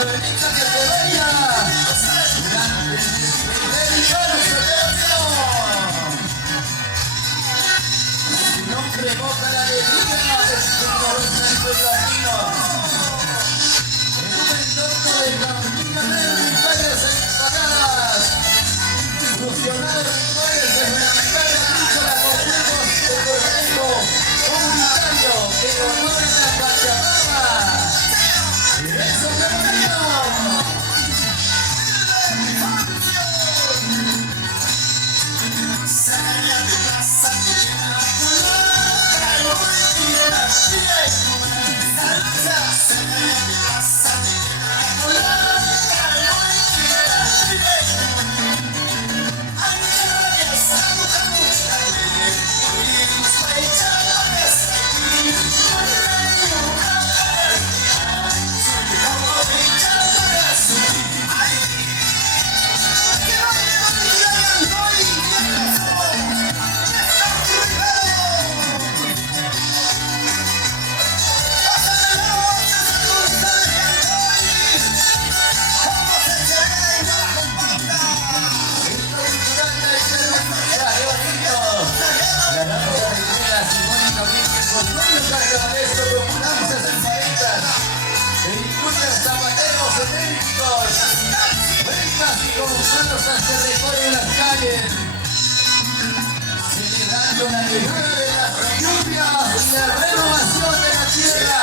Benita que te vaya durante el su nombre evoca la alegría de su pueblo latino. En un entorno de campiña verde y playas empanadas, fusionar rituales desde la con juegos de comunitario que honoran a Pachamama. ¡Eso qué bonito! Se recorren las calles, celebrando la llegada de las lluvias y la renovación de la tierra.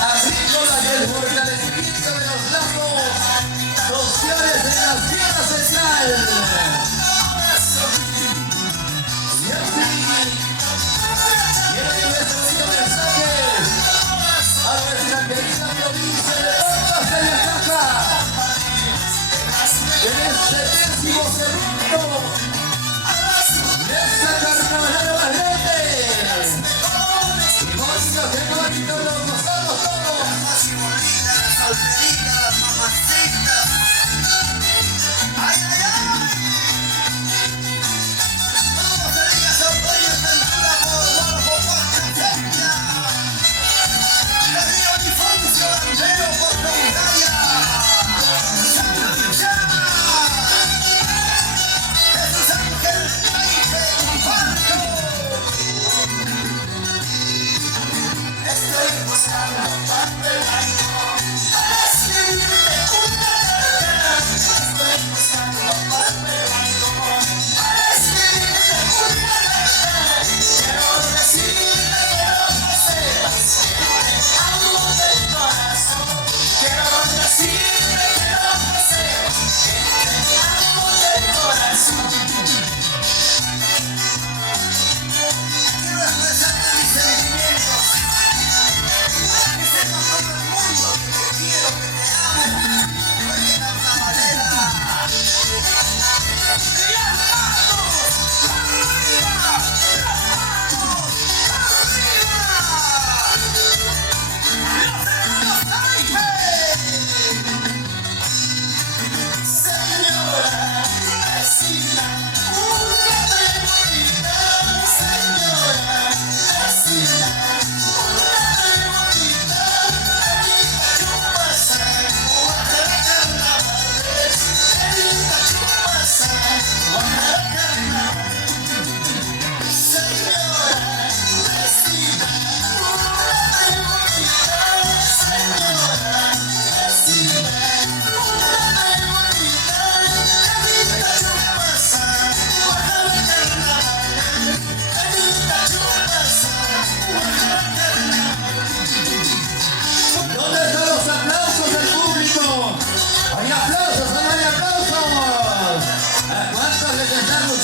Agrícola y el fortalecimiento de los lazos sociales en la Sierra Central. Y así, quiero nuestro mensaje a nuestra querida provincia de Lomas de la Caja. En este 12º de esta carnaval más grande. Y bonito, qué bonito lo gozamos todos. Las solteritas, las mamacitas. ¡Ay, ay, ay! ¡Vamos a ir a Sotoyo Ventura por Guanajuato! ¡La Río Difonso, Andero por Comunitaria! ¡San Lucha! ¡Jesús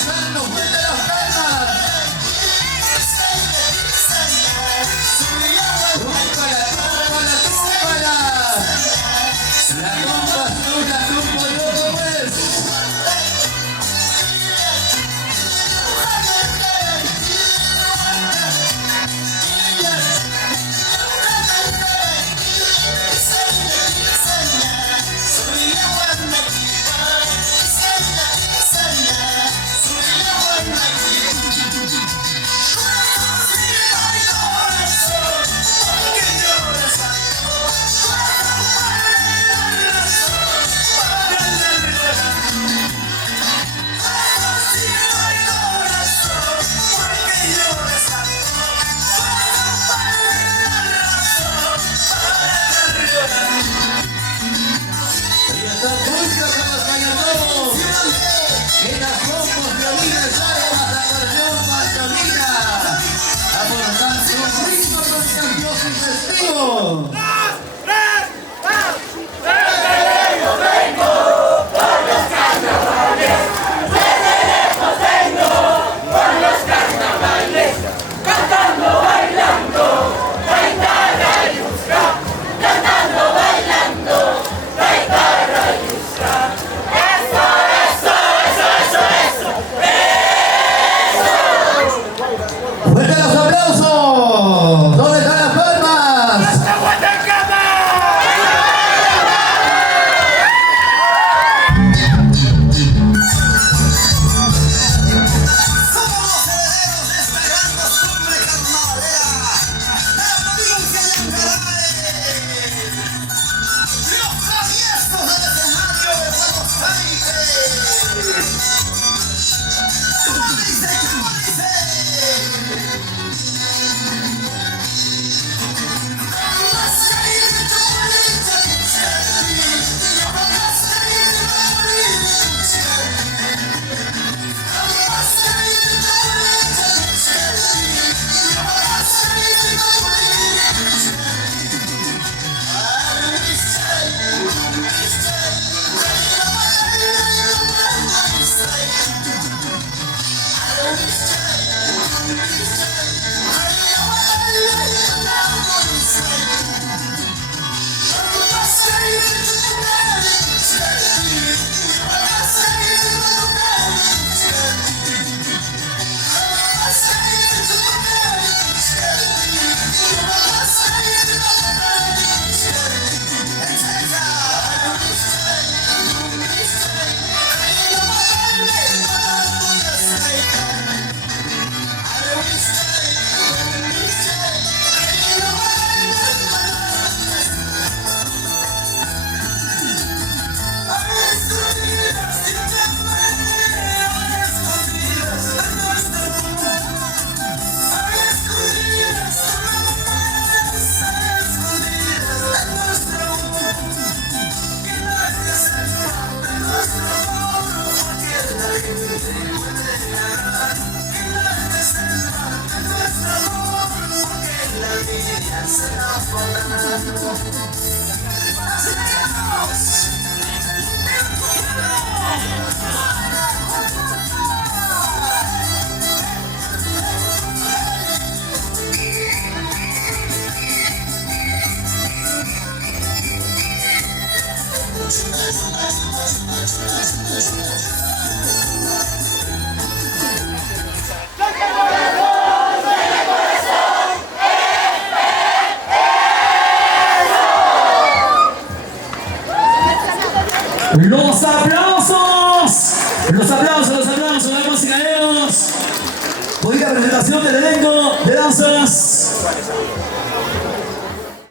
gozando, fuerte las palmas. Túmbala, túmbala, túmbala. La tumba tú, la tumba yo, pues. damas y caballeros. Bonita presentación del elenco de danzas.